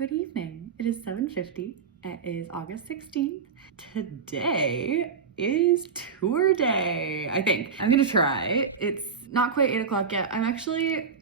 Good evening. It is 7:50. It is August 16th. Today is tour day, I think. I'm gonna try. It's not quite 8 o'clock yet. I'm actually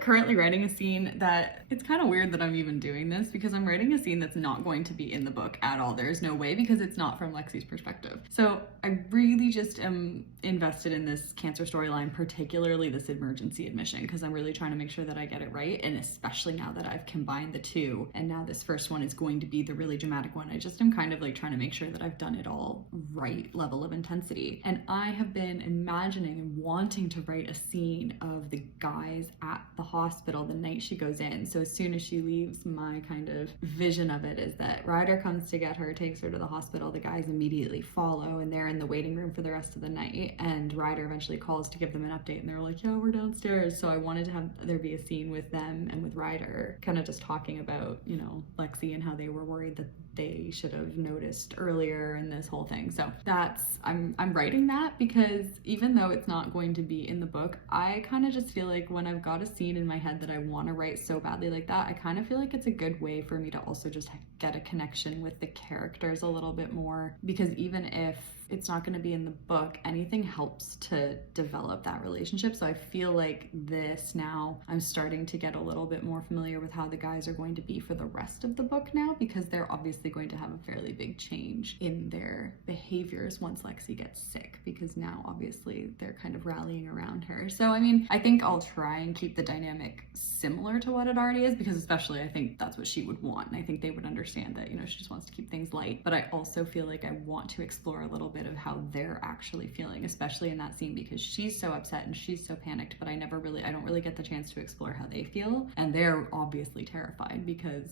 currently writing a scene that, it's kind of weird that I'm even doing this because I'm writing a scene that's not going to be in the book at all. There's no way because it's not from Lexi's perspective. So I really just am invested in this cancer storyline, particularly this emergency admission, because I'm really trying to make sure that I get it right. And especially now that I've combined the two, and now this first one is going to be the really dramatic one, I just am kind of like trying to make sure that I've done it all right level of intensity. And I have been imagining and wanting to write a scene of the guys at the hospital the night she goes in. So as soon as she leaves, my kind of vision of it is that Ryder comes to get her, takes her to the hospital, the guys immediately follow, and they're in the waiting room for the rest of the night, and Ryder eventually calls to give them an update, and they're like, yeah, we're downstairs. So I wanted to have there be a scene with them and with Ryder kind of just talking about, you know, Lexi and how they were worried that they should have noticed earlier and this whole thing. So that's, I'm writing that because even though it's not going to be in the book, I kind of just feel like when I've got a scene in my head that I want to write so badly like that, I kind of feel like it's a good way for me to also just get a connection with the characters a little bit more, because even if it's not going to be in the book, anything helps to develop that relationship. So I feel like this now, I'm starting to get a little bit more familiar with how the guys are going to be for the rest of the book now, because they're obviously going to have a fairly big change in their behaviors once Lexi gets sick, because now obviously they're kind of rallying around her. So I mean, I think I'll try and keep the dynamic similar to what it already is, because especially I think that's what she would want, and I think they would understand that, you know, she just wants to keep things light. But I also feel like I want to explore a little bit of how they're actually feeling, especially in that scene, because she's so upset and she's so panicked, but I don't really get the chance to explore how they feel, and they're obviously terrified because,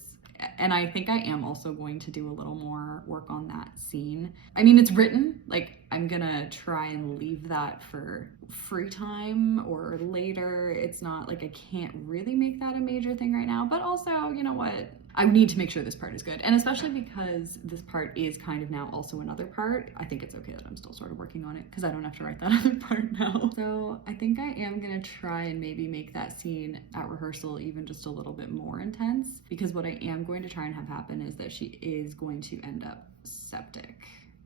and I think I am also going to do a little more work on that scene. I mean, it's written, like I'm gonna try and leave that for free time or later. It's not like I can't really make that a major thing right now, but also, you know what? I need to make sure this part is good. And especially because this part is kind of now also another part, I think it's okay that I'm still sort of working on it because I don't have to write that other part now. So I think I am gonna try and maybe make that scene at rehearsal even just a little bit more intense, because what I am going to try and have happen is that she is going to end up septic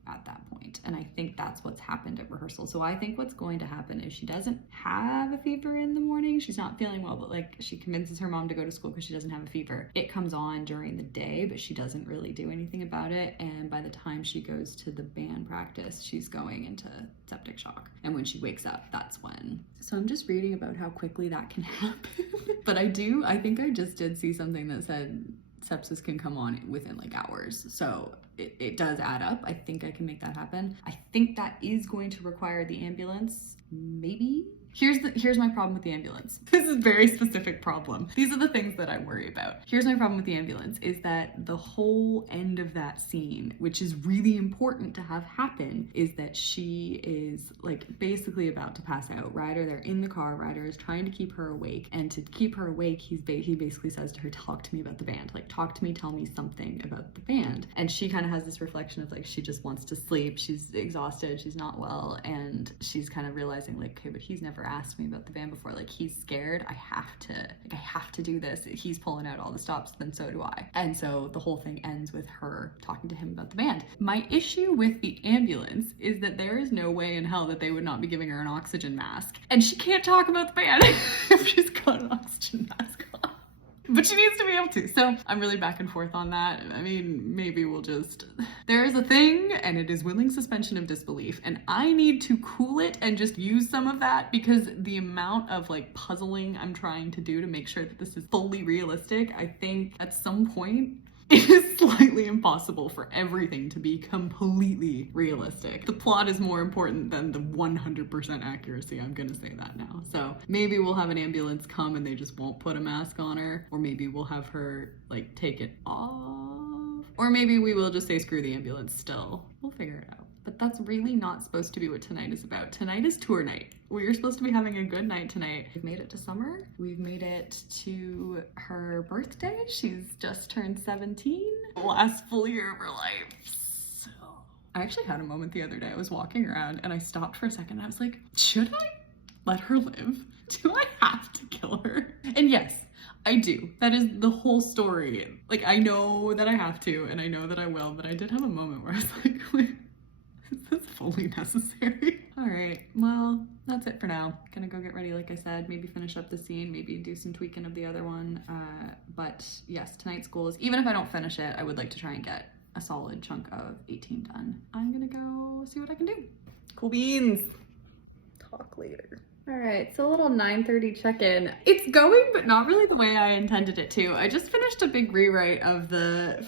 at that point. And I think that's what's happened at rehearsal. So I think what's going to happen is she doesn't have a fever in the morning. She's not feeling well, but like she convinces her mom to go to school because she doesn't have a fever. It comes on during the day, but she doesn't really do anything about it. And by the time she goes to the band practice, she's going into septic shock. And when she wakes up, that's when. So I'm just reading about how quickly that can happen. But I think I just did see something that said sepsis can come on within like hours. So it does add up. I think I can make that happen. I think that is going to require the ambulance, maybe. Here's my problem with the ambulance. This is a very specific problem. These are the things that I worry about. Here's my problem with the ambulance is that the whole end of that scene, which is really important to have happen, is that she is like basically about to pass out. Ryder, they're in the car. Ryder is trying to keep her awake, and to keep her awake, he basically says to her, talk to me about the band. Like, talk to me, tell me something about the band. And she kind of has this reflection of like, she just wants to sleep. She's exhausted. She's not well. And she's kind of realizing like, okay, but he's never asked me about the band before. Like, he's scared. I have to do this. He's pulling out all the stops, then so do I. And so the whole thing ends with her talking to him about the band. My issue with the ambulance is that there is no way in hell that they would not be giving her an oxygen mask. And she can't talk about the band if she's got an oxygen mask on. But she needs to be able to. So I'm really back and forth on that. I mean, maybe we'll just, there is a thing and it is willing suspension of disbelief. And I need to cool it and just use some of that, because the amount of like puzzling I'm trying to do to make sure that this is fully realistic, I think at some point it is slightly impossible for everything to be completely realistic. The plot is more important than the 100% accuracy, I'm gonna say that now. So maybe we'll have an ambulance come and they just won't put a mask on her, or maybe we'll have her like take it off, or maybe we will just say screw the ambulance still. We'll figure it out. But that's really not supposed to be what tonight is about. Tonight is tour night. We're supposed to be having a good night tonight. We've made it to summer. We've made it to her birthday. She's just turned 17. Last full year of her life. So I actually had a moment the other day. I was walking around and I stopped for a second and I was like, should I let her live? Do I have to kill her? And yes, I do. That is the whole story. Like, I know that I have to, and I know that I will, but I did have a moment where I was like, wait, is this fully necessary? All right, well, that's it for now. Gonna go get ready, like I said, maybe finish up the scene, maybe do some tweaking of the other one. But yes, tonight's goal is, even if I don't finish it, I would like to try and get a solid chunk of 18 done. I'm gonna go see what I can do. Cool beans. Talk later. All right, so a little 9:30 check-in. It's going, but not really the way I intended it to. I just finished a big rewrite of the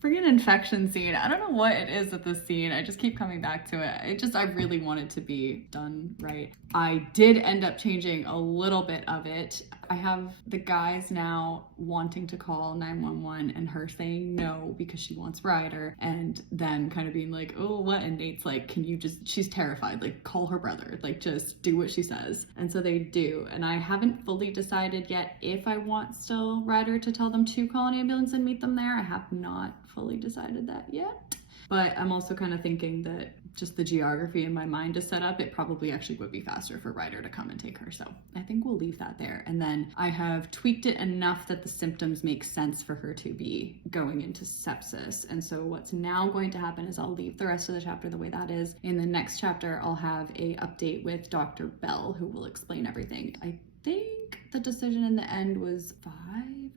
friggin' infection scene. I don't know what it is with this scene. I just keep coming back to it. I really want it to be done right. I did end up changing a little bit of it. I have the guys now wanting to call 911 and her saying no because she wants Ryder, and then kind of being like, oh, what? And Nate's like, can you just, she's terrified, like call her brother, like just do what she says. And so they do. And I haven't fully decided yet if I want still Ryder to tell them to call an ambulance and meet them there. I have not fully decided that yet. But I'm also kind of thinking that just the geography in my mind is set up, it probably actually would be faster for Ryder to come and take her. So I think we'll leave that there. And then I have tweaked it enough that the symptoms make sense for her to be going into sepsis. And so what's now going to happen is I'll leave the rest of the chapter the way that is. In the next chapter, I'll have a update with Dr. Bell, who will explain everything. I think the decision in the end was 5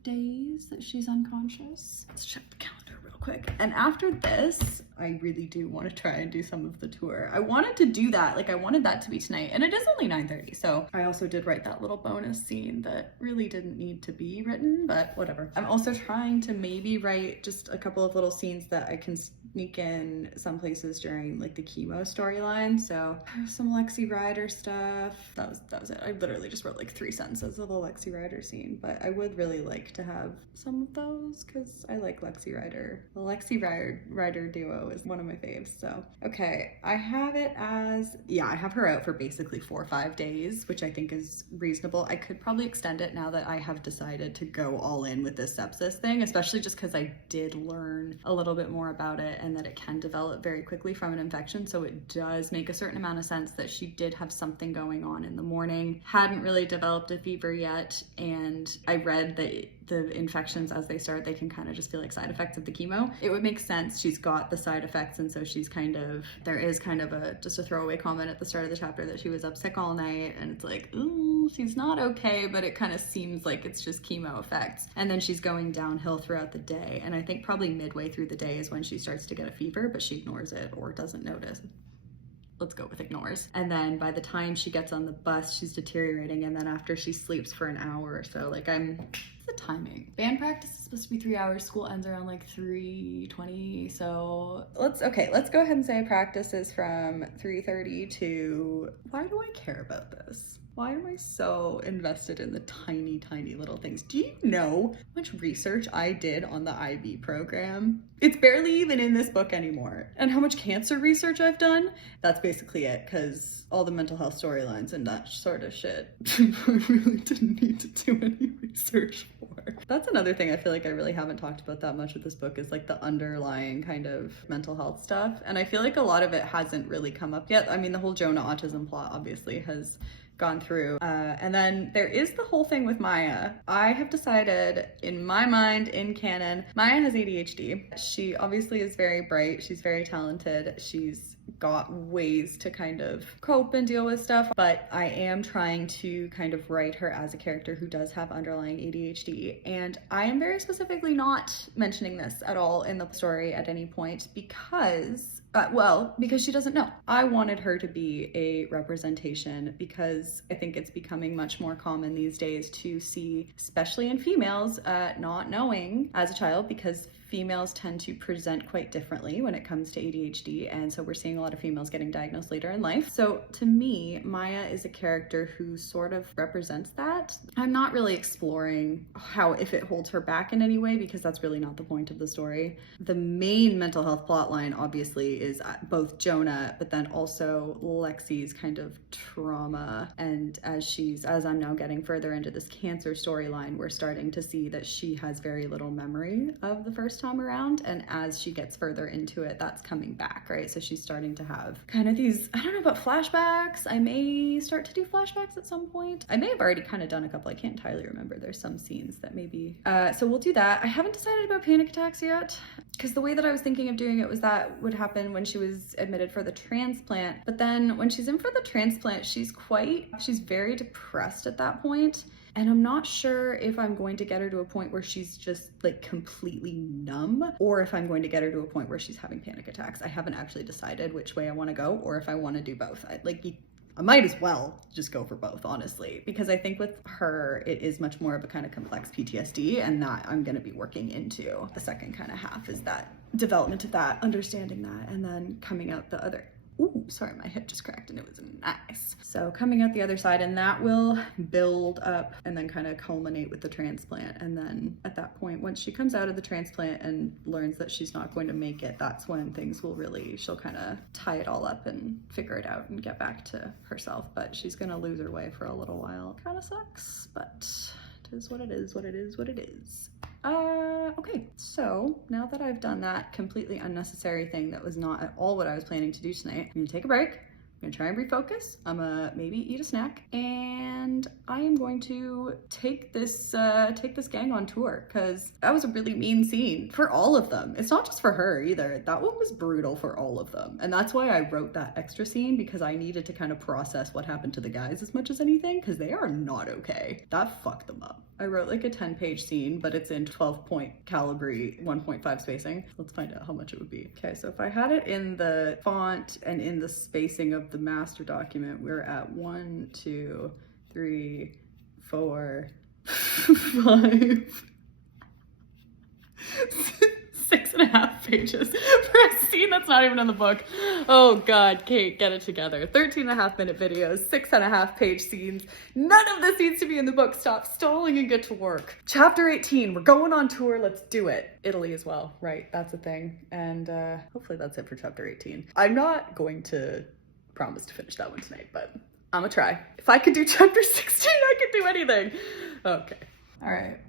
days that she's unconscious. Let's check the calendar real quick. And after this, I really do want to try and do some of the tour. I wanted to do that, like I wanted that to be tonight, and it is only 9:30, so I also did write that little bonus scene that really didn't need to be written, but whatever. I'm also trying to maybe write just a couple of little scenes that I can sneak in some places during like the chemo storyline. So some Lexi Ryder stuff. That was it. I literally just wrote like 3 sentences of the Lexi Ryder scene, but I would really like to have some of those because I like Lexi Ryder. The Lexi Ryder duo is one of my faves. So okay, I have it as, yeah, I have her out for basically 4 or 5 days, which I think is reasonable. I could probably extend it now that I have decided to go all in with this sepsis thing, especially just because I did learn a little bit more about it and that it can develop very quickly from an infection. So it does make a certain amount of sense that she did have something going on in the morning, hadn't really developed a fever yet, and I read that the infections as they start, they can kind of just feel like side effects of the chemo. It would make sense. She's got the side effects, and so she's kind of, there is kind of just a throwaway comment at the start of the chapter that she was up sick all night, and it's like, ooh, she's not okay, but it kind of seems like it's just chemo effects. And then she's going downhill throughout the day, and I think probably midway through the day is when she starts to get a fever, but she ignores it or doesn't notice. Let's go with ignores. And then by the time she gets on the bus, she's deteriorating, and then after she sleeps for an hour or so, like the timing. Band practice is supposed to be 3 hours. School ends around like 3:20. So let's go ahead and say practice is from 3:30 to, why do I care about this? Why am I so invested in the tiny, tiny little things? Do you know how much research I did on the IB program? It's barely even in this book anymore. And how much cancer research I've done? That's basically it, because all the mental health storylines and that sort of shit, I really didn't need to do any research for. That's another thing I feel like I really haven't talked about that much with this book, is like the underlying kind of mental health stuff. And I feel like a lot of it hasn't really come up yet. I mean, the whole Jonah autism plot obviously has gone through. And then there is the whole thing with Maya. I have decided, in my mind, in canon, Maya has ADHD. She obviously is very bright. She's very talented. She's got ways to kind of cope and deal with stuff, but I am trying to kind of write her as a character who does have underlying ADHD, and I am very specifically not mentioning this at all in the story at any point because because she doesn't know. I wanted her to be a representation because I think it's becoming much more common these days to see, especially in females, not knowing as a child, because females tend to present quite differently when it comes to ADHD, and so we're seeing a lot of females getting diagnosed later in life. So to me, Maya is a character who sort of represents that. I'm not really exploring if it holds her back in any way, because that's really not the point of the story. The main mental health plotline obviously is both Jonah, but then also Lexi's kind of trauma, and as I'm now getting further into this cancer storyline, we're starting to see that she has very little memory of the first time around, and as she gets further into it, that's coming back, right? So she's starting starting to have kind of these, I don't know about flashbacks. I may start to do flashbacks at some point. I may have already kind of done a couple. I can't entirely remember. There's some scenes that maybe, so we'll do that. I haven't decided about panic attacks yet, because the way that I was thinking of doing it was that would happen when she was admitted for the transplant. But then when she's in for the transplant, she's very depressed at that point. And I'm not sure if I'm going to get her to a point where she's just like completely numb, or if I'm going to get her to a point where she's having panic attacks. I haven't actually decided which way I want to go, or if I want to do both. I might as well just go for both, honestly, because I think with her, it is much more of a kind of complex PTSD, and that I'm going to be working into. The second kind of half is that development of that, understanding that, and then coming out the other. Ooh, sorry, my hip just cracked and it was nice. So coming out the other side, and that will build up and then kind of culminate with the transplant. And then at that point, once she comes out of the transplant and learns that she's not going to make it, that's when things will really, she'll kind of tie it all up and figure it out and get back to herself. But she's gonna lose her way for a little while. Kind of sucks, but it is what it is, what it is, what it is. Okay, so now that I've done that completely unnecessary thing that was not at all what I was planning to do tonight, I'm gonna take a break. I'm gonna try and refocus. I'm gonna maybe eat a snack, and I am going to take this gang on tour, because that was a really mean scene for all of them. It's not just for her either. That one was brutal for all of them, and that's why I wrote that extra scene, because I needed to kind of process what happened to the guys as much as anything, because they are not okay. That fucked them up. I wrote like a 10-page scene, but it's in 12-point Calibri 1.5 spacing. Let's find out how much it would be. Okay, so if I had it in the font and in the spacing of the master document, we're at 1, 2, 3, 4, 5, 6.5 pages for a scene that's not even in the book. Oh God, Kate, get it together. 13.5-minute videos, 6.5-page scenes. None of this needs to be in the book. Stop stalling and get to work. Chapter 18, we're going on tour, let's do it. Italy as well, right, that's a thing. And hopefully that's it for chapter 18. I'm not going to promise to finish that one tonight, but I'm gonna try. If I could do chapter 16, I could do anything. Okay, all right.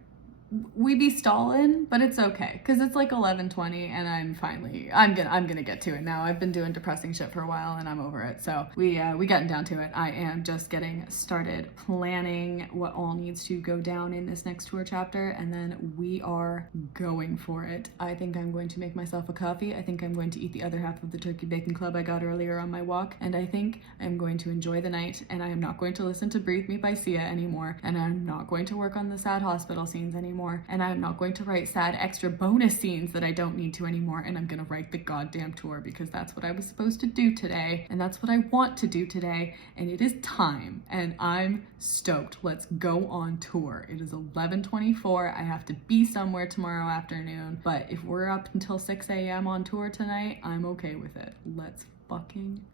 We be stalling, but it's okay, because it's like 11:20 and I'm gonna get to it now. I've been doing depressing shit for a while and I'm over it. So we getting down to it. I am just getting started planning what all needs to go down in this next tour chapter, and then we are going for it. I think I'm going to make myself a coffee. I think I'm going to eat the other half of the turkey bacon club I got earlier on my walk, and I think I'm going to enjoy the night, and I am not going to listen to Breathe Me by Sia anymore, and I'm not going to work on the sad hospital scenes anymore. And I'm not going to write sad extra bonus scenes that I don't need to anymore, and I'm gonna write the goddamn tour, because that's what I was supposed to do today, and that's what I want to do today, and it is time, and I'm stoked. Let's go on tour. It is 11:24. I have to be somewhere tomorrow afternoon, but if we're up until 6 a.m. on tour tonight, I'm okay with it. Let's fucking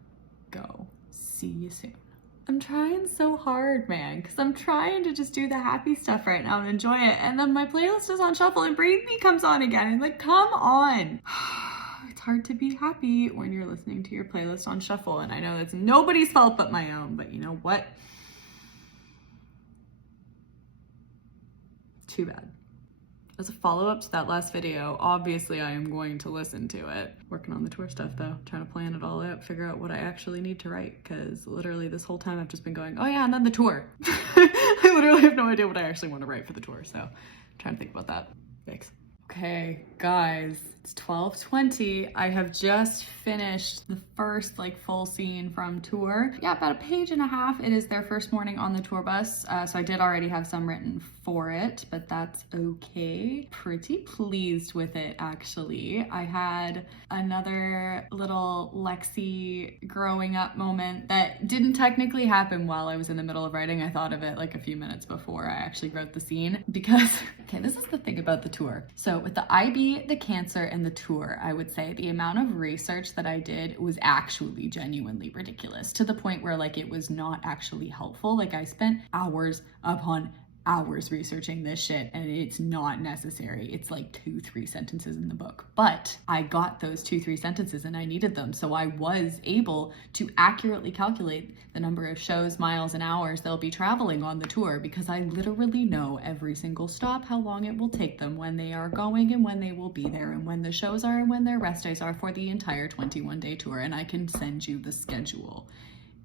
go. See you soon. I'm trying so hard, man, because I'm trying to just do the happy stuff right now and enjoy it. And then my playlist is on shuffle and Breathe Me comes on again. And like, come on. It's hard to be happy when you're listening to your playlist on shuffle. And I know that's nobody's fault but my own, but you know what? Too bad. As a follow-up to that last video, obviously I am going to listen to it. Working on the tour stuff though, trying to plan it all out, figure out what I actually need to write, because literally this whole time I've just been going, oh yeah, and then the tour. I literally have no idea what I actually want to write for the tour, so I'm trying to think about that. Thanks. Okay, guys, it's 12:20. I have just finished the first like full scene from tour. Yeah, about a page and a half. It is their first morning on the tour bus, so I did already have some written for it, but that's okay. Pretty pleased with it, actually. I had another little Lexi growing up moment that didn't technically happen while I was in the middle of writing. I thought of it like a few minutes before I actually wrote the scene, because, okay, this is the thing about the tour. So with the IB, the cancer, and the tour, I would say the amount of research that I did was actually genuinely ridiculous, to the point where like it was not actually helpful. Like I spent hours upon hours researching this shit and it's not necessary. It's like 2-3 sentences in the book. But I got those 2-3 sentences and I needed them. So I was able to accurately calculate the number of shows, miles, and hours they'll be traveling on the tour because I literally know every single stop, how long it will take them, when they are going and when they will be there, and when the shows are and when their rest days are for the entire 21-day tour. And I can send you the schedule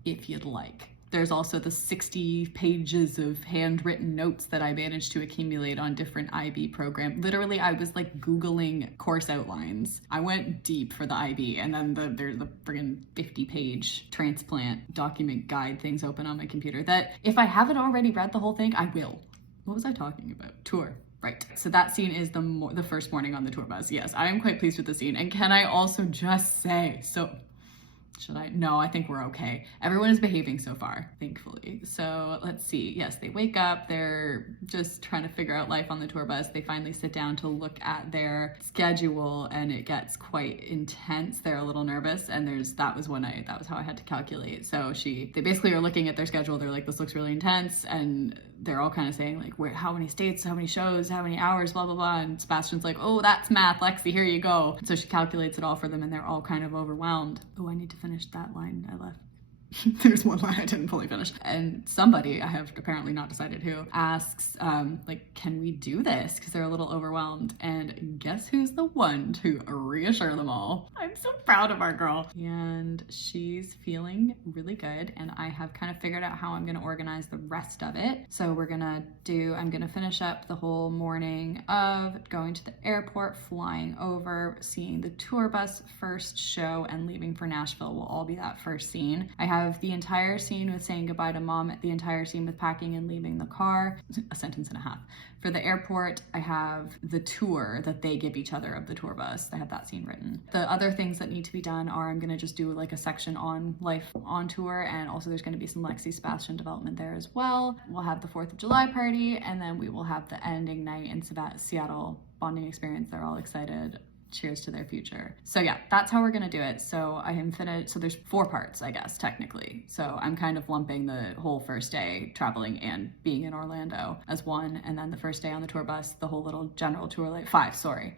if you'd like. There's also the 60 pages of handwritten notes that I managed to accumulate on different IB programs. Literally, I was like Googling course outlines. I went deep for the IB, and then there's the friggin' 50-page transplant document guide things open on my computer that if I haven't already read the whole thing, I will. What was I talking about? Tour. Right, so that scene is the first morning on the tour bus. Yes, I am quite pleased with the scene. And can I also just say, should I? No, I think we're okay. Everyone is behaving so far, thankfully. So let's see. Yes, they wake up. They're just trying to figure out life on the tour bus. They finally sit down to look at their schedule and it gets quite intense. They're a little nervous and that was how I had to calculate. So they basically are looking at their schedule. They're like, this looks really intense. And they're all kind of saying like, how many states, how many shows, how many hours, blah, blah, blah. And Sebastian's like, oh, that's math, Lexi, here you go. So she calculates it all for them and they're all kind of overwhelmed. Oh, I need to finish that line I left. There's one line I didn't fully finish. And somebody, I have apparently not decided who, asks, like, can we do this? Because they're a little overwhelmed. And guess who's the one to reassure them all? I'm so proud of our girl. And she's feeling really good. And I have kind of figured out how I'm gonna organize the rest of it. So I'm gonna finish up the whole morning of going to the airport, flying over, seeing the tour bus first show, and leaving for Nashville will all be that first scene. I have the entire scene with saying goodbye to mom, the entire scene with packing and leaving the car, a sentence and a half. For the airport, I have the tour that they give each other of the tour bus. I have that scene written. The other things that need to be done are I'm gonna just do like a section on life on tour, and also there's gonna be some Lexi Sebastian development there as well. We'll have the 4th of July party, and then we will have the ending night in Seattle bonding experience. They're all excited. Cheers to their future. So yeah, that's how we're gonna do it. So I am finished. So there's 4 parts, I guess, technically. So I'm kind of lumping the whole first day traveling and being in Orlando as one, and then the first day on the tour bus, the whole little general tour life,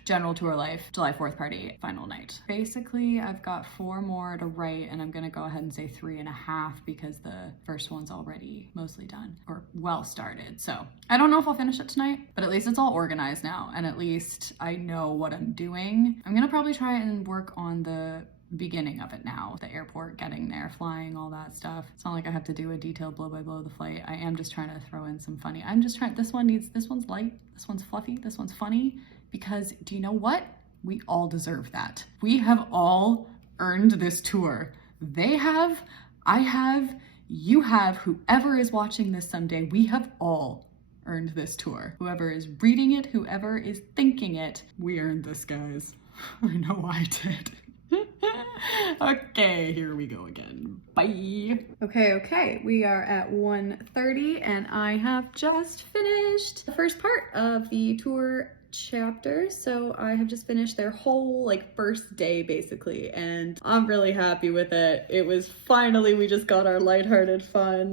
general tour life, July 4th party, final night. Basically, I've got 4 more to write, and I'm gonna go ahead and say 3.5 because the first one's already mostly done or well started. So I don't know if I'll finish it tonight, but at least it's all organized now, and at least I know what I'm doing. I'm gonna probably try and work on the beginning of it now, the airport, getting there, flying, all that stuff. It's not like I have to do a detailed blow by blow of the flight. I am just trying to throw in some funny. This one's light, this one's fluffy, this one's funny, because do you know what? We all deserve that. We have all earned this tour. They have, I have, you have, whoever is watching this someday, we have all earned this tour. Whoever is reading it, whoever is thinking it, we earned this, guys. I know I did. Okay, here we go again. Bye. Okay, we are at 1:30 and I have just finished the first part of the tour chapter. So I have just finished their whole first day basically, and I'm really happy with it. It was finally, we just got our lighthearted fun.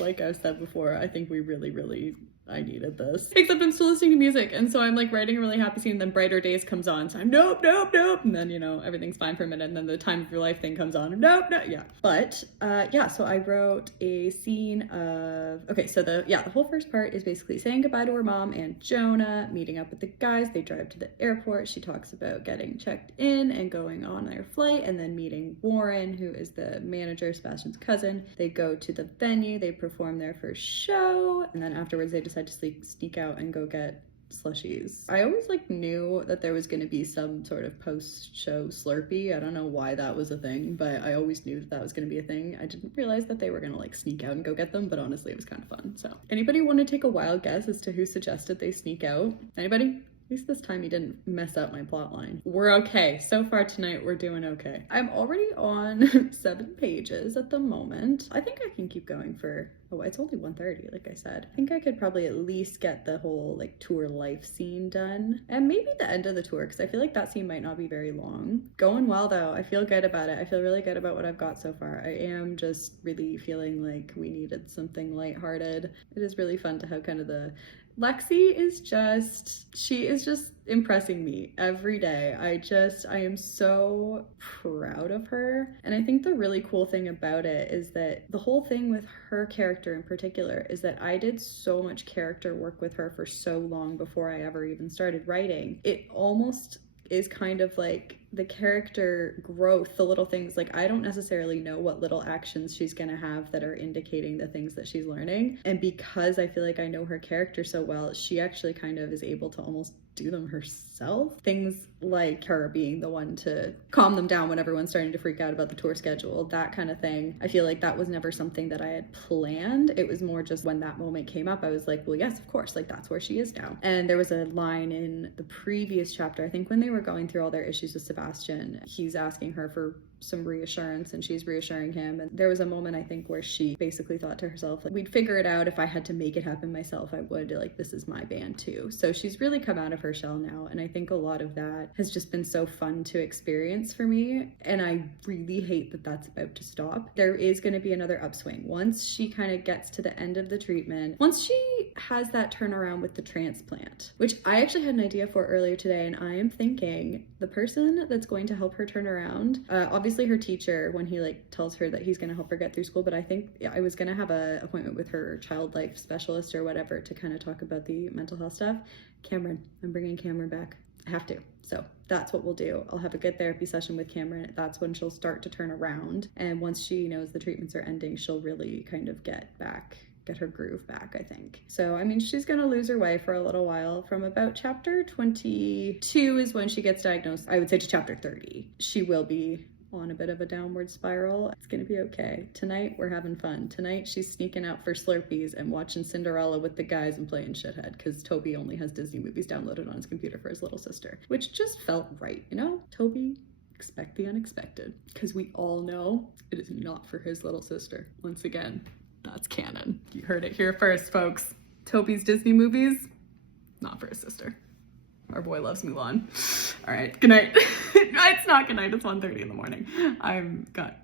Like I've said before, I think we really I needed this. Except I'm still listening to music, and so I'm writing a really happy scene, and then Brighter Days comes on, so I'm nope, and then everything's fine for a minute, and then the Time of Your Life thing comes on, nope, yeah. But yeah, so I wrote a scene of, okay, so the whole first part is basically saying goodbye to her mom and Jonah, meeting up with the guys. They drive to the airport. She talks about getting checked in and going on their flight, and then meeting Warren, who is the manager, Sebastian's cousin. They go to the venue, they perform their first show, and then afterwards they decide to sneak out and go get slushies. I always knew that there was going to be some sort of post-show Slurpee. I don't know why that was a thing, but I always knew that was going to be a thing. I didn't realize that they were going to sneak out and go get them, but honestly it was kind of fun. So anybody want to take a wild guess as to who suggested they sneak out? Anybody? At least this time he didn't mess up my plot line. We're okay. So far tonight, we're doing okay. I'm already on 7 pages at the moment. I think I can keep going for, oh, it's only 1:30, like I said. I think I could probably at least get the whole like tour life scene done. And maybe the end of the tour, because I feel like that scene might not be very long. Going well though. I feel good about it. I feel really good about what I've got so far. I am just really feeling like we needed something lighthearted. It is really fun to have kind of the Lexi is just, she is just impressing me every day. I am so proud of her. And I think the really cool thing about it is that the whole thing with her character in particular is that I did so much character work with her for so long before I ever even started writing. It almost is kind of like the character growth, the little things, like I don't necessarily know what little actions she's gonna have that are indicating the things that she's learning. And because I feel like I know her character so well, she actually kind of is able to almost do them herself. Things like her being the one to calm them down when everyone's starting to freak out about the tour schedule, that kind of thing. I feel like that was never something that I had planned. It was more just when that moment came up, I was like, well, yes, of course, like that's where she is now. And there was a line in the previous chapter, I think when they were going through all their issues with Sebastian, he's asking her for some reassurance and she's reassuring him. And there was a moment I think where she basically thought to herself, like, we'd figure it out. If I had to make it happen myself, I would. Like, this is my band too. So she's really come out of her shell now. And I think a lot of that has just been so fun to experience for me. And I really hate that that's about to stop. There is going to be another upswing. Once she kind of gets to the end of the treatment, once she has that turnaround with the transplant, which I actually had an idea for earlier today. And I am thinking the person that's going to help her turn around, obviously her teacher, when he like tells her that he's going to help her get through school, but I think I was going to have a appointment with her child life specialist or whatever to kind of talk about the mental health stuff. Cameron, I'm bringing Cameron back. I have to. So that's what we'll do. I'll have a good therapy session with Cameron. That's when she'll start to turn around. And once she knows the treatments are ending, she'll really kind of get her groove back, I think. So, I mean, she's gonna lose her way for a little while. From about chapter 22 is when she gets diagnosed, I would say, to chapter 30. She will be on a bit of a downward spiral. It's gonna be okay. Tonight, we're having fun. Tonight, she's sneaking out for Slurpees and watching Cinderella with the guys and playing shithead, because Toby only has Disney movies downloaded on his computer for his little sister, which just felt right, you know? Toby, expect the unexpected, because we all know it is not for his little sister. Once again, that's canon. You heard it here first, folks. Toby's Disney movies, not for his sister. Our boy loves Mulan. All right, good night. It's not good night, it's 1:30 in the morning. I've got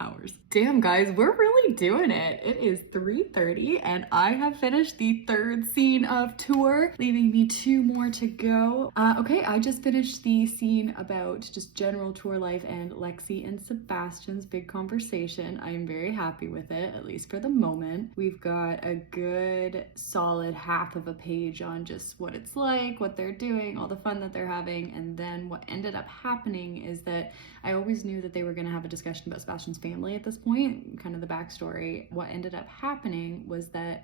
hours. Damn, guys, we're really doing it. It is 3:30 and I have finished the 3rd scene of tour, leaving me 2 more to go. Okay, I just finished the scene about just general tour life and Lexi and Sebastian's big conversation. I am very happy with it, at least for the moment. We've got a good solid half of a page on just what it's like, what they're doing, all the fun that they're having, and then what ended up happening is that I always knew that they were going to have a discussion about Sebastian's family at this point, kind of the backstory. What ended up happening was that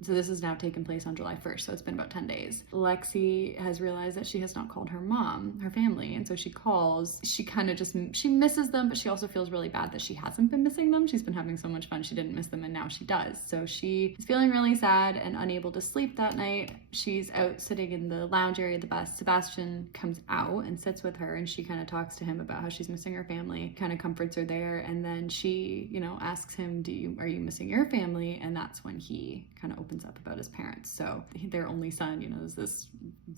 so this has now taken place on July 1st, so it's been about 10 days. Lexi has realized that she has not called her mom, her family, and so she calls. She kind of just, she misses them, but she also feels really bad that she hasn't been missing them. She's been having so much fun, she didn't miss them, and now she does. So she is feeling really sad and unable to sleep that night. She's out sitting in the lounge area of the bus. Sebastian comes out and sits with her, and she kind of talks to him about how she's missing her family, kind of comforts her there, and then she, you know, asks him, are you missing your family? And that's when he kind of opens up about his parents. So their only son, you know, is this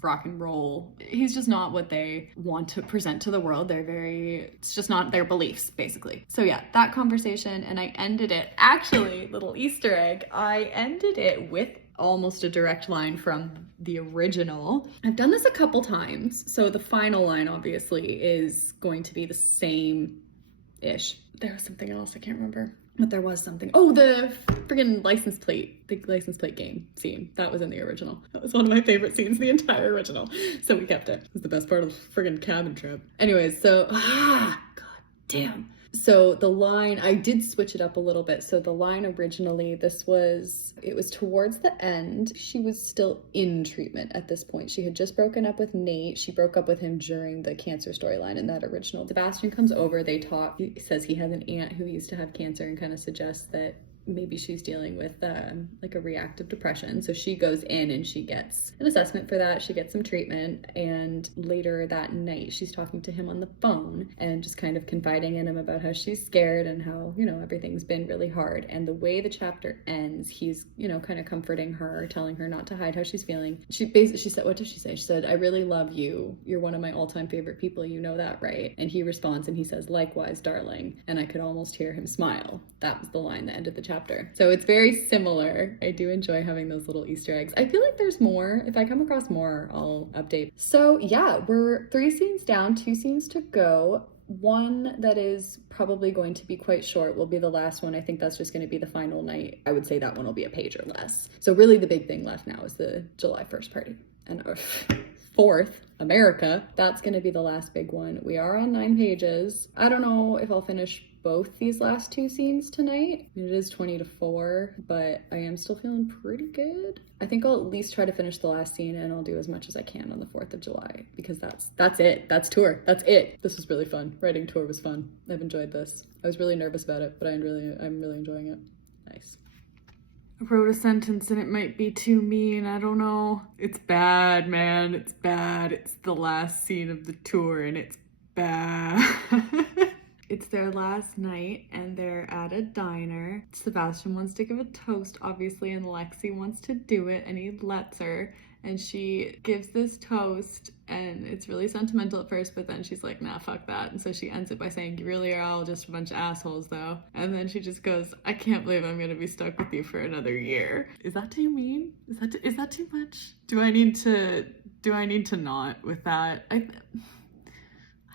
rock and roll. He's just not what they want to present to the world. It's just not their beliefs, basically. So yeah, that conversation, and I ended it, actually, little Easter egg, I ended it with almost a direct line from the original. I've done this a couple times, so the final line obviously is going to be the same-ish. There was something else, I can't remember, but there was something. Oh, the friggin' license plate game scene. That was in the original. That was one of my favorite scenes in the entire original, so we kept it. It was the best part of the friggin' cabin trip. Anyways, so, god damn. So the line, I did switch it up a little bit. So the line originally, it was towards the end. She was still in treatment at this point. She had just broken up with Nate. She broke up with him during the cancer storyline in that original. Sebastian comes over, they talk. He says he has an aunt who used to have cancer and kind of suggests that maybe she's dealing with like a reactive depression. So she goes in and she gets an assessment for that. She gets some treatment, and later that night she's talking to him on the phone and just kind of confiding in him about how she's scared and how, you know, everything's been really hard. And the way the chapter ends, he's, you know, kind of comforting her, telling her not to hide how she's feeling. She said, what did she say? She said, "I really love you. You're one of my all-time favorite people. You know that, right?" And he responds and he says, "Likewise, darling." And I could almost hear him smile. That was the line that ended the chapter. So it's very similar. I do enjoy having those little Easter eggs. I feel like there's more. If I come across more, I'll update. So yeah, we're 3 scenes down, 2 scenes to go. One that is probably going to be quite short will be the last one. I think that's just going to be the final night. I would say that one will be a page or less. So really the big thing left now is the July 1st party. And our 4th, America, that's going to be the last big one. We are on 9 pages. I don't know if I'll finish both these last 2 scenes tonight. I mean, it is 20 to 4, but I am still feeling pretty good. I think I'll at least try to finish the last scene, and I'll do as much as I can on the 4th of July, because that's it. That's tour. That's it. This was really fun. Writing tour was fun. I've enjoyed this. I was really nervous about it, but I'm really enjoying it. Nice. I wrote a sentence and it might be too mean. I don't know. It's bad, man. It's bad. It's the last scene of the tour and it's bad. It's their last night and they're at a diner. Sebastian wants to give a toast, obviously, and Lexi wants to do it, and he lets her. And she gives this toast, and it's really sentimental at first, but then she's like, nah, fuck that. And so she ends it by saying, "You really are all just a bunch of assholes, though." And then she just goes, "I can't believe I'm gonna be stuck with you for another year." Is that too mean? Is that too much? Do I need to not with that? I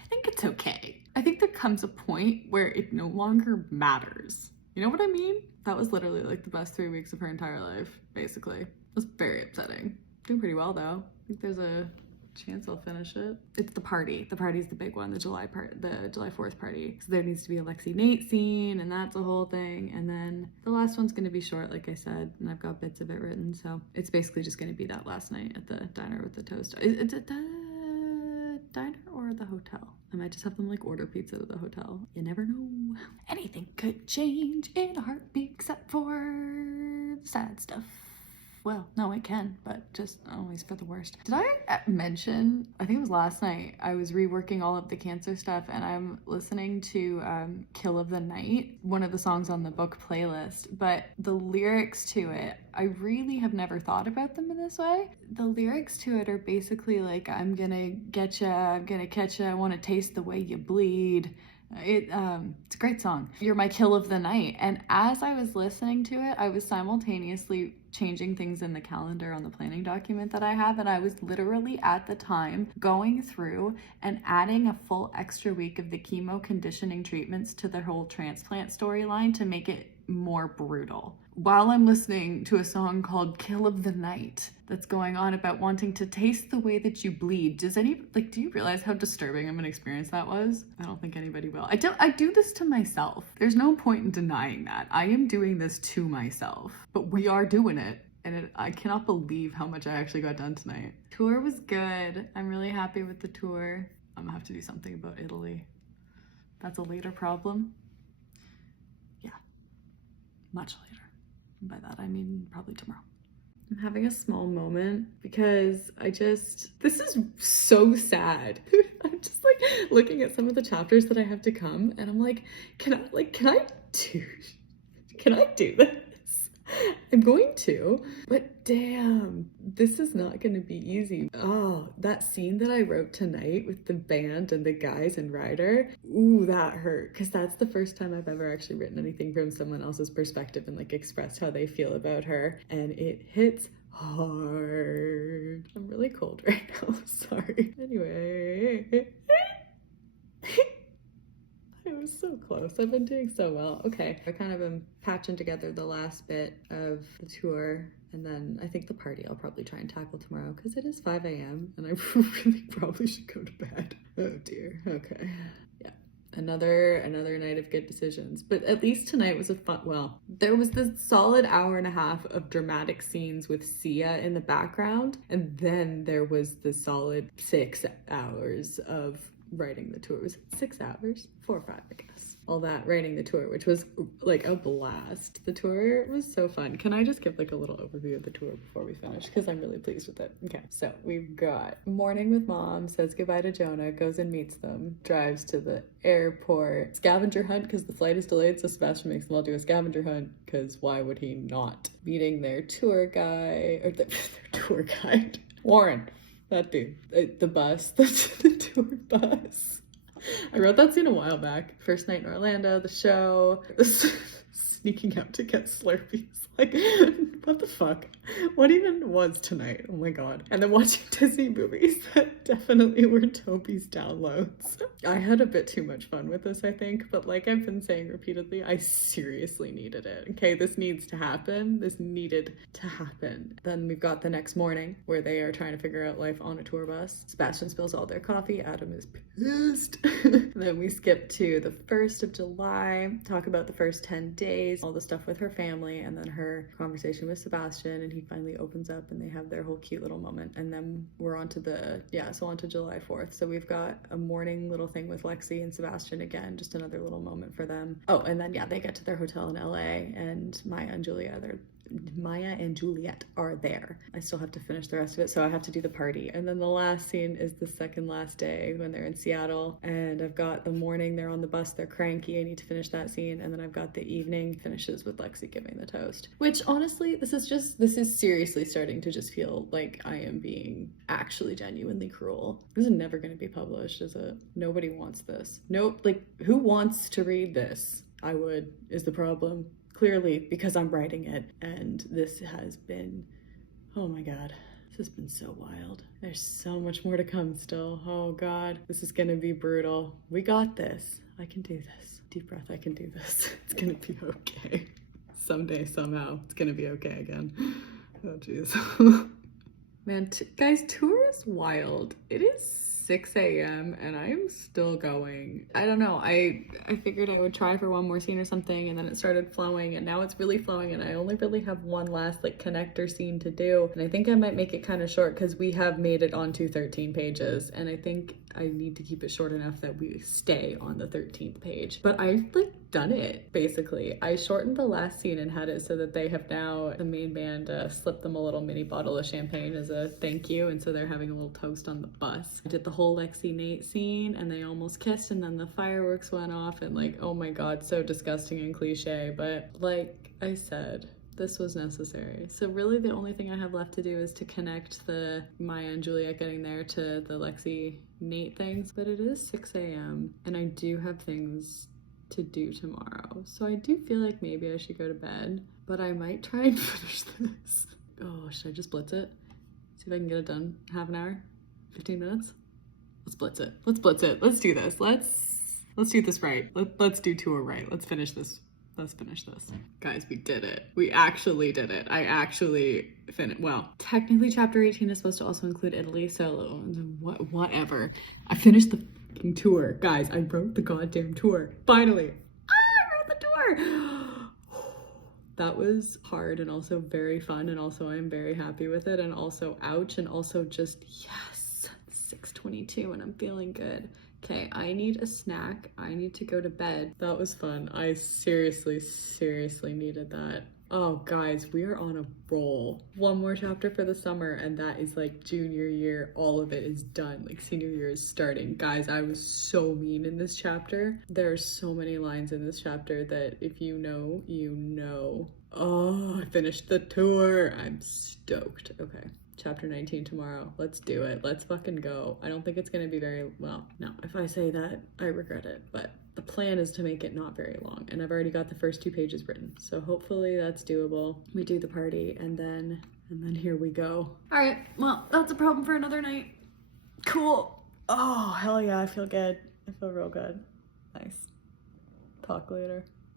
think it's okay. I think there comes a point where it no longer matters. You know what I mean? That was literally like the best 3 weeks of her entire life, basically. It was very upsetting. Doing pretty well though. I think there's a chance I'll finish it. It's the party. The party's the big one, the July 4th party. So there needs to be a Lexi Nate scene, and that's a whole thing. And then the last one's gonna be short, like I said, and I've got bits of it written. So it's basically just gonna be that last night at the diner with the toast. Is it the diner or the hotel? I might just have them like order pizza to the hotel. You never know. Anything could change in a heartbeat except for the sad stuff. Well, no, it can, but just always for the worst. Did I mention, I think it was last night, I was reworking all of the cancer stuff and I'm listening to Kill of the Night, one of the songs on the book playlist, but the lyrics to it, I really have never thought about them in this way. The lyrics to it are basically like, "I'm gonna get ya, I'm gonna catch ya, I wanna taste the way you bleed." It's a great song. "You're my kill of the night." And as I was listening to it, I was simultaneously changing things in the calendar on the planning document that I have, and I was literally at the time going through and adding a full extra week of the chemo conditioning treatments to the whole transplant storyline to make it more brutal, while I'm listening to a song called Kill of the Night that's going on about wanting to taste the way that you bleed. Do you realize how disturbing of an experience that was? I don't think anybody will. I do this to myself. There's no point in denying that. I am doing this to myself, but we are doing it. And I cannot believe how much I actually got done tonight. Tour was good. I'm really happy with the tour. I'm gonna have to do something about Italy. That's a later problem. Yeah, much later. And by that I mean probably tomorrow. I'm having a small moment because this is so sad. I'm just like looking at some of the chapters that I have to come and I'm like, can I do this? I'm going to, but damn, this is not going to be easy. Oh, that scene that I wrote tonight with the band and the guys and Ryder, ooh, that hurt, because that's the first time I've ever actually written anything from someone else's perspective and like expressed how they feel about her, and it hits hard. I'm really cold right now, sorry. Anyway. I was so close. I've been doing so well. Okay, I kind of am patching together the last bit of the tour, and then I think the party I'll probably try and tackle tomorrow because it is 5 a.m. and I really probably should go to bed. Oh dear. Okay. Yeah. Another night of good decisions. But at least tonight was a fun, well, there was this solid hour and a half of dramatic scenes with Sia in the background, and then there was the solid 6 hours of writing the tour. It was 6 hours, 4 or 5, I guess. All that writing the tour, which was like a blast. The tour was so fun. Can I just give like a little overview of the tour before we finish? Because I'm really pleased with it. Okay, so we've got morning with mom, says goodbye to Jonah, goes and meets them, drives to the airport, scavenger hunt because the flight is delayed, so Sebastian makes them all do a scavenger hunt because why would he not? Meeting their tour guy, or their tour guide, Warren, that dude, the bus, the tour bus. I wrote that scene a while back. First night in Orlando, the show, sneaking out to get Slurpees. Like, what the fuck? What even was tonight? Oh my god. And then watching Disney movies that definitely were Toby's downloads. I had a bit too much fun with this, I think, but like I've been saying repeatedly, I seriously needed it. Okay, this needs to happen. This needed to happen. Then we've got the next morning where they are trying to figure out life on a tour bus. Sebastian spills all their coffee. Adam is pissed. Then we skip to the 1st of July, talk about the first 10 days, all the stuff with her family, and then her conversation with Sebastian, and he finally opens up and they have their whole cute little moment. And then we're on to on to July 4th. So we've got a morning little thing with Lexi and Sebastian again, just another little moment for them. Oh, and then they get to their hotel in LA, and Maya and Juliet are there. I still have to finish the rest of it, so I have to do the party. And then the last scene is the second last day when they're in Seattle, and I've got the morning, they're on the bus, they're cranky, I need to finish that scene, and then I've got the evening finishes with Lexi giving the toast. Which honestly, this is seriously starting to just feel like I am being actually genuinely cruel. This is never going to be published, is it? Nobody wants this. Nope, like, who wants to read this? I would, is the problem. Clearly, because I'm writing it, and this has been, oh my god, this has been so wild. There's so much more to come still. Oh god, this is gonna be brutal. We got this. I can do this. Deep breath, I can do this. It's gonna be okay. Someday, somehow, it's gonna be okay again. Oh jeez. Man, guys, tour is wild. It is 6 a.m. and I am still going. I don't know, I figured I would try for one more scene or something, and then it started flowing, and now it's really flowing, and I only really have one last like connector scene to do, and I think I might make it kind of short because we have made it onto 13 pages, and I think I need to keep it short enough that we stay on the 13th page. But I've like done it, basically. I shortened the last scene and had it so that they have now, the main band slipped them a little mini bottle of champagne as a thank you, and so they're having a little toast on the bus. I did the whole Lexi Nate scene, and they almost kissed, and then the fireworks went off, and like, oh my god, so disgusting and cliche, but like I said, this was necessary. So really the only thing I have left to do is to connect the Maya and Juliet getting there to the Lexi Nate things, but it is 6 a.m. and I do have things to do tomorrow, so I do feel like maybe I should go to bed, but I might try and finish this. Oh, should I just blitz it? See if I can get it done in half an hour, 15 minutes? Let's blitz it. Let's blitz it. Let's do this. Let's do this right. Let's do tour right. Let's finish this. Let's finish this. Guys, we did it. We actually did it. I actually finished. Well, technically chapter 18 is supposed to also include Italy, so whatever. I finished the fucking tour. Guys, I wrote the goddamn tour. Finally. I wrote the tour. That was hard and also very fun, and also I'm very happy with it, and also ouch, and also just yes, 6:22 and I'm feeling good. Okay, I need a snack. I need to go to bed. That was fun. I seriously needed that. Oh, guys, we are on a roll. One more chapter for the summer, and that is like junior year. All of it is done. Like senior year is starting. Guys, I was so mean in this chapter. There are so many lines in this chapter that if you know, you know. Oh, I finished the tour. I'm stoked. Okay. Chapter 19 tomorrow. Let's do it. Let's fucking go. I don't think it's gonna be very, well, no. If I say that, I regret it, but the plan is to make it not very long, and I've already got the first 2 pages written, so hopefully that's doable. We do the party, and then here we go. All right, well, that's a problem for another night. Cool. Oh, hell yeah, I feel good. I feel real good. Nice. Talk later.